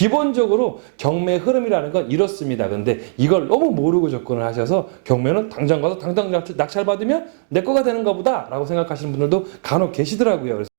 기본적으로 경매 흐름이라는 건 이렇습니다. 근데 이걸 너무 모르고 접근을 하셔서 경매는 당장 가서 당장 낙찰 받으면 내 거가 되는가 보다 라고 생각하시는 분들도 간혹 계시더라고요. 그래서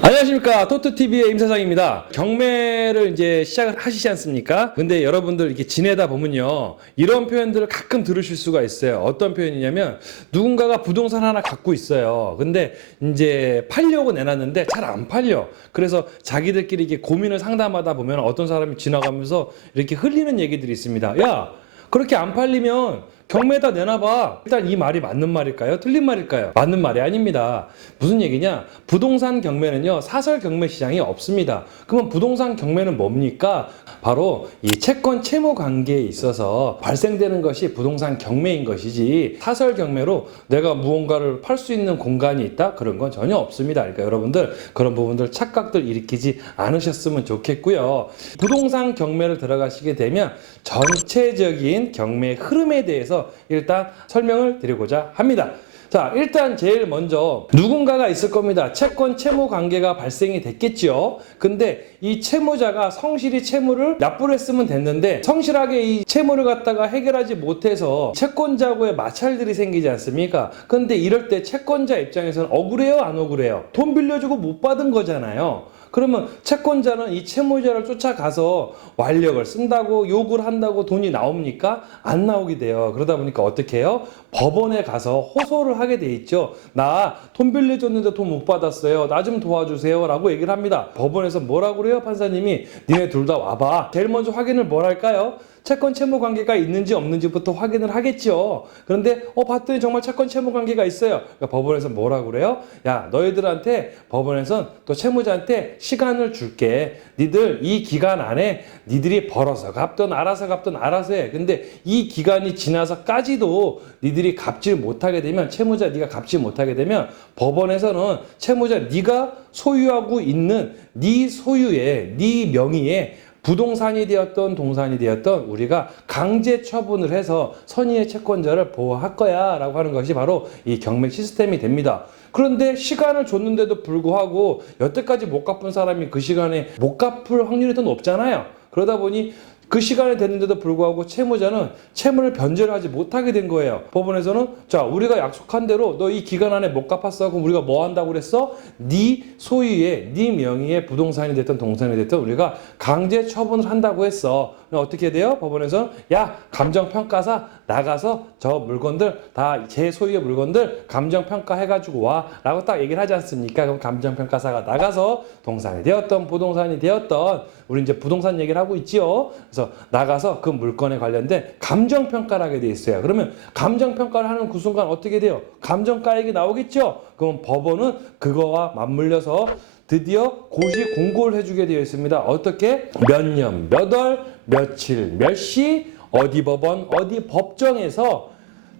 안녕하십니까, 토트TV의 임사장입니다. 경매를 이제 시작을 하시지 않습니까? 근데 여러분들 이렇게 지내다 보면요, 이런 표현들을 가끔 들으실 수가 있어요. 어떤 표현이냐면 누군가가 부동산 하나 갖고 있어요. 근데 이제 팔려고 내놨는데 잘 안 팔려. 그래서 자기들끼리 이렇게 고민을 상담하다 보면 어떤 사람이 지나가면서 이렇게 흘리는 얘기들이 있습니다. 야, 그렇게 안 팔리면 경매에다 내놔봐. 일단 이 말이 맞는 말일까요? 틀린 말일까요? 맞는 말이 아닙니다. 무슨 얘기냐? 부동산 경매는요, 사설 경매 시장이 없습니다. 그러면 부동산 경매는 뭡니까? 바로 이 채권 채무 관계에 있어서 발생되는 것이 부동산 경매인 것이지, 사설 경매로 내가 무언가를 팔 수 있는 공간이 있다? 그런 건 전혀 없습니다. 그러니까 여러분들 그런 부분들 착각들 일으키지 않으셨으면 좋겠고요. 부동산 경매를 들어가시게 되면 전체적인 경매 흐름에 대해서 일단 설명을 드리고자 합니다. 자, 일단 제일 먼저 누군가가 있을 겁니다. 채권 채무 관계가 발생이 됐겠죠. 근데 이 채무자가 성실히 채무를 납부를 했으면 됐는데 성실하게 이 채무를 갖다가 해결하지 못해서 채권자하고의 마찰들이 생기지 않습니까? 근데 이럴 때 채권자 입장에서는 억울해요, 안 억울해요? 돈 빌려주고 못 받은 거잖아요. 그러면 채권자는 이 채무자를 쫓아가서 완력을 쓴다고 욕을 한다고 돈이 나옵니까? 안 나오게 돼요. 그러다 보니까 어떻게 해요? 법원에 가서 호소를 하게 돼 있죠. 나 돈 빌려줬는데 돈 못 받았어요. 나 좀 도와주세요 라고 얘기를 합니다. 법원에서 뭐라고 그래요? 판사님이 니네 둘 다 와봐. 제일 먼저 확인을 뭘 할까요? 채권 채무 관계가 있는지 없는지부터 확인을 하겠죠. 그런데 봤더니 정말 채권 채무 관계가 있어요. 그러니까 법원에서 뭐라고 그래요? 야, 너희들한테 법원에선 또 채무자한테 시간을 줄게. 니들 이 기간 안에 니들이 벌어서 갚든 알아서 해. 근데 이 기간이 지나서까지도 니들이 갚질 못하게 되면, 채무자 네가 갚지 못하게 되면 법원에서는 채무자 네가 소유하고 있는 네 소유의 네 명의의 부동산이 되었던 동산이 되었던 우리가 강제 처분을 해서 선의의 채권자를 보호할 거야 라고 하는 것이 바로 이 경매 시스템이 됩니다. 그런데 시간을 줬는데도 불구하고 여태까지 못 갚은 사람이 그 시간에 못 갚을 확률이 더 높잖아요. 그러다 보니 그 시간이 됐는데도 불구하고 채무자는 채무를 변제를 하지 못하게 된 거예요. 법원에서는 자, 우리가 약속한 대로 너 이 기간 안에 못 갚았어. 그럼 우리가 뭐 한다고 그랬어? 네 소유의 네 명의의 부동산이 됐든 동산이 됐든 우리가 강제 처분을 한다고 했어. 어떻게 돼요? 법원에서는 야, 감정평가사 나가서 저 물건들 다 제 소유의 물건들 감정평가 해가지고 와 라고 딱 얘기를 하지 않습니까? 그럼 감정평가사가 나가서 동산이 되었던 부동산이 되었던, 우리 이제 부동산 얘기를 하고 있지요. 그래서 나가서 그 물건에 관련된 감정평가를 하게 돼 있어요. 그러면 감정평가를 하는 그 순간 어떻게 돼요? 감정가액이 나오겠죠? 그럼 법원은 그거와 맞물려서 드디어 고시 공고를 해주게 되어 있습니다. 어떻게? 몇 년, 몇 월, 며칠, 몇 시, 어디 법원, 어디 법정에서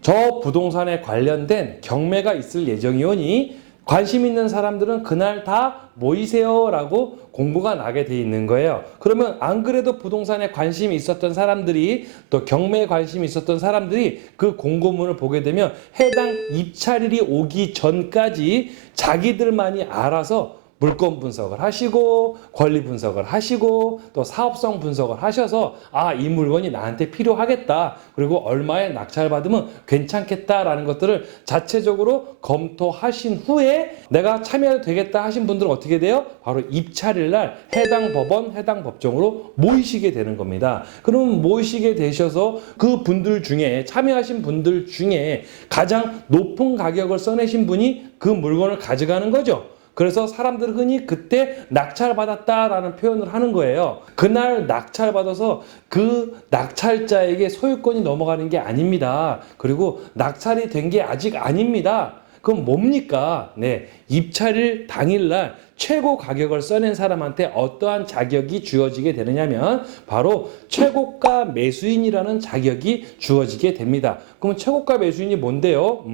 저 부동산에 관련된 경매가 있을 예정이오니 관심 있는 사람들은 그날 다 모이세요 라고 공고가 나게 돼 있는 거예요. 그러면 안 그래도 부동산에 관심이 있었던 사람들이, 또 경매에 관심이 있었던 사람들이 그 공고문을 보게 되면 해당 입찰일이 오기 전까지 자기들만이 알아서 물건 분석을 하시고 권리 분석을 하시고 또 사업성 분석을 하셔서 이 물건이 나한테 필요하겠다, 그리고 얼마에 낙찰 받으면 괜찮겠다라는 것들을 자체적으로 검토하신 후에 내가 참여해도 되겠다 하신 분들은 어떻게 돼요? 바로 입찰일 날 해당 법원, 해당 법정으로 모이시게 되는 겁니다. 그러면 모이시게 되셔서 그 분들 중에, 참여하신 분들 중에 가장 높은 가격을 써내신 분이 그 물건을 가져가는 거죠. 그래서 사람들은 흔히 그때 낙찰받았다라는 표현을 하는 거예요. 그날 낙찰받아서 그 낙찰자에게 소유권이 넘어가는 게 아닙니다. 그리고 낙찰이 된 게 아직 아닙니다. 그럼 뭡니까? 네, 입찰일 당일날 최고 가격을 써낸 사람한테 어떠한 자격이 주어지게 되느냐면 바로 최고가 매수인이라는 자격이 주어지게 됩니다. 그러면 최고가 매수인이 뭔데요?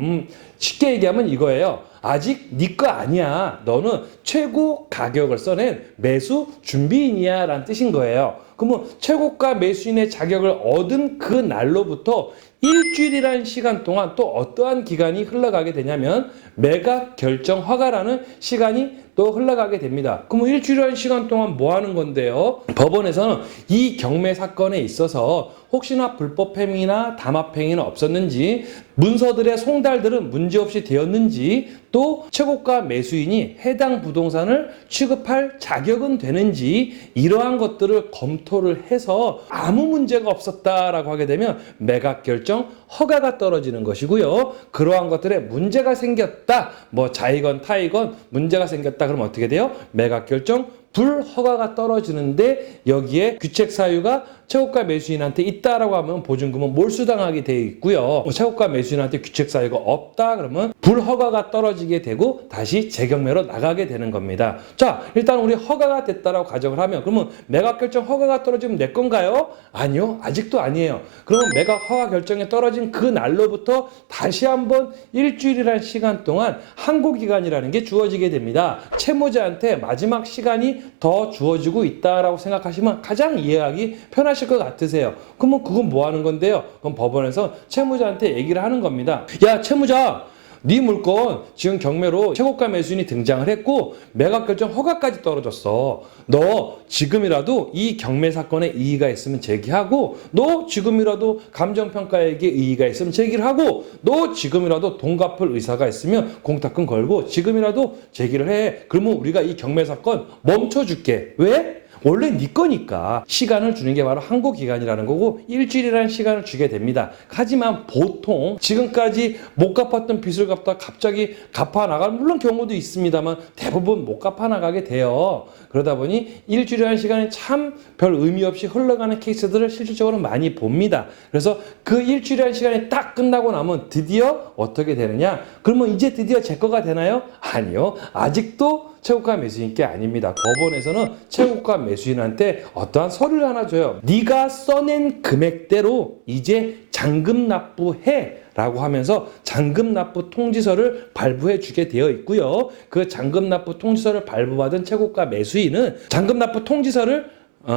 쉽게 얘기하면 이거예요. 아직 네 거 아니야. 너는 최고 가격을 써낸 매수 준비인이야 라는 뜻인 거예요. 그러면 최고가 매수인의 자격을 얻은 그 날로부터 일주일이라는 시간 동안 또 어떠한 기간이 흘러가게 되냐면 매각 결정 허가라는 시간이 또 흘러가게 됩니다. 그럼 일주일이라는 시간 동안 뭐 하는 건데요? 법원에서는 이 경매 사건에 있어서 혹시나 불법 행위나 담합 행위는 없었는지, 문서들의 송달들은 문제없이 되었는지, 또 최고가 매수인이 해당 부동산을 취급할 자격은 되는지, 이러한 것들을 검토를 해서 아무 문제가 없었다라고 하게 되면 매각 결정 허가가 떨어지는 것이고요. 그러한 것들에 문제가 생겼다, 뭐 자이건 타이건 문제가 생겼다 그러면 어떻게 돼요? 매각 결정 불허가가 떨어지는데, 여기에 규책 사유가 최고가 매수인한테 있다라고 하면 보증금은 몰수당하게 되어 있고요. 최고가 매수인한테 규책 사유가 없다 그러면 불허가가 떨어지게 되고 다시 재경매로 나가게 되는 겁니다. 자, 일단 우리 허가가 됐다라고 가정을 하면, 그러면 매각 결정 허가가 떨어지면 내 건가요? 아니요, 아직도 아니에요. 그러면 매각 허가 결정이 떨어진 그 날로부터 다시 한번 일주일이라는 시간 동안 항고 기간이라는 게 주어지게 됩니다. 채무자한테 마지막 시간이 더 주어지고 있다라고 생각하시면 가장 이해하기 편하실 것 같으세요. 그러면 그건 뭐 하는 건데요? 그럼 법원에서 채무자한테 얘기를 하는 겁니다. 야, 채무자, 네 물건 지금 경매로 최고가 매수인이 등장을 했고 매각 결정 허가까지 떨어졌어. 너 지금이라도 이 경매 사건에 이의가 있으면 제기하고, 너 지금이라도 감정평가에게 이의가 있으면 제기를 하고, 너 지금이라도 돈 갚을 의사가 있으면 공탁금 걸고 지금이라도 제기를 해. 그러면 우리가 이 경매 사건 멈춰줄게. 왜? 원래 네 거니까. 시간을 주는 게 바로 항고 기간이라는 거고 일주일이라는 시간을 주게 됩니다. 하지만 보통 지금까지 못 갚았던 빚을 갚다가 갑자기 갚아 나갈, 물론 경우도 있습니다만 대부분 못 갚아 나가게 돼요. 그러다 보니 일주일이라는 시간이 참 별 의미 없이 흘러가는 케이스들을 실질적으로 많이 봅니다. 그래서 그 일주일이라는 시간이 딱 끝나고 나면 드디어 어떻게 되느냐? 그러면 이제 드디어 제 거가 되나요? 아니요. 아직도 최고가 매수인께 아닙니다. 법원에서는 최고가 매수인한테 어떠한 서류를 하나 줘요. 네가 써낸 금액대로 이제 잔금 납부해 라고 하면서 잔금 납부 통지서를 발부해 주게 되어 있고요. 그 잔금 납부 통지서를 발부받은 최고가 매수인은 잔금 납부 통지서를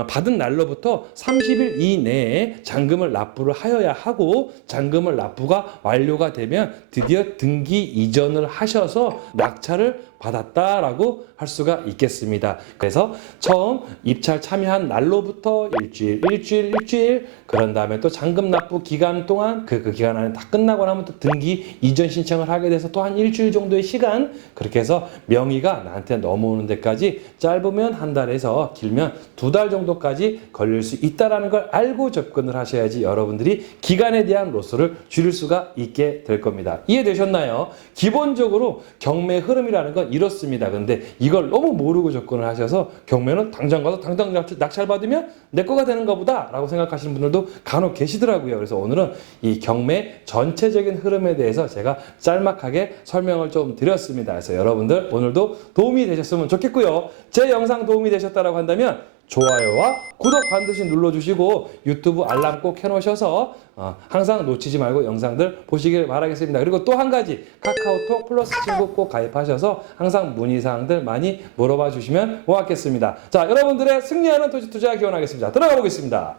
받은 날로부터 30일 이내에 잔금을 납부를 하여야 하고, 잔금을 납부가 완료가 되면 드디어 등기 이전을 하셔서 낙찰을 받았다라고 할 수가 있겠습니다. 그래서 처음 입찰 참여한 날로부터 일주일 그런 다음에 또 잔금 납부 기간 동안 그 기간 안에 다 끝나고 나면 또 등기 이전 신청을 하게 돼서 또 한 일주일 정도의 시간, 그렇게 해서 명의가 나한테 넘어오는 데까지 짧으면 한 달에서 길면 2달 정도까지 걸릴 수 있다라는 걸 알고 접근을 하셔야지 여러분들이 기간에 대한 로스를 줄일 수가 있게 될 겁니다. 이해되셨나요? 기본적으로 경매 흐름이라는 건 이렇습니다. 근데 이걸 너무 모르고 접근을 하셔서 경매는 당장 가서 당장 낙찰 받으면 내 거가 되는가 보다 라고 생각하시는 분들도 간혹 계시더라고요. 그래서 오늘은 이 경매 전체적인 흐름에 대해서 제가 짤막하게 설명을 좀 드렸습니다. 그래서 여러분들 오늘도 도움이 되셨으면 좋겠고요. 제 영상 도움이 되셨다고 한다면 좋아요와 구독 반드시 눌러주시고 유튜브 알람 꼭 해놓으셔서 항상 놓치지 말고 영상들 보시길 바라겠습니다. 그리고 또 한 가지, 카카오톡 플러스 친구 꼭 가입하셔서 항상 문의사항들 많이 물어봐 주시면 고맙겠습니다. 자, 여러분들의 승리하는 토지 투자 기원하겠습니다. 들어가 보겠습니다.